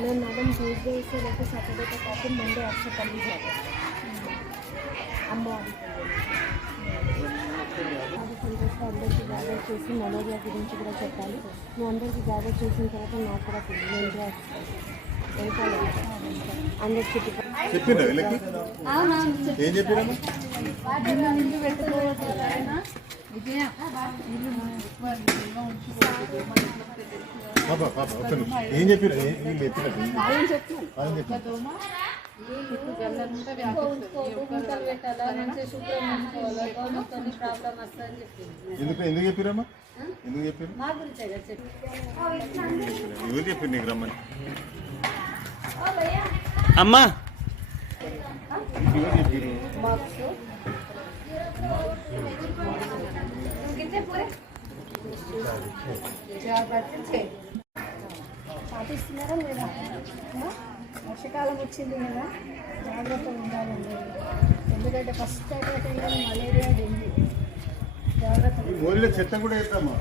मैं madam Tuesday से लेकर सैटरडे तक आके मंडे आपसे कल भी जाता అమ్మవారి సంతోషంగా అందరికీ గ్యాదర్ చేసి మలేరియా గురించి కూడా చెప్పాలి. నువ్వు అందరికీ గ్యాదర్ చేసిన తర్వాత నాకు కూడా నేను అందరు చెప్పిన ఇల్లు పెట్టుకోవచ్చు. ఏం చెప్పారు? ఎందుకు చెప్పారమ్మా? ఎందుకు చెప్పారు? ఎవరు చెప్పారు నీకు రమ్మని? అమ్మా ఎవరు చెప్పారు? పాటిస్తున్నారా లేదా? వర్షాకాలం వచ్చింది కదా, జాగ్రత్తగా ఉండాలండి. ఎందుకంటే ఫస్ట్ అటాక్ అయ్యేది మలేరియా, డెంగ్యూ. జాగ్రత్తగా చెత్త కూడా వేద్దామా?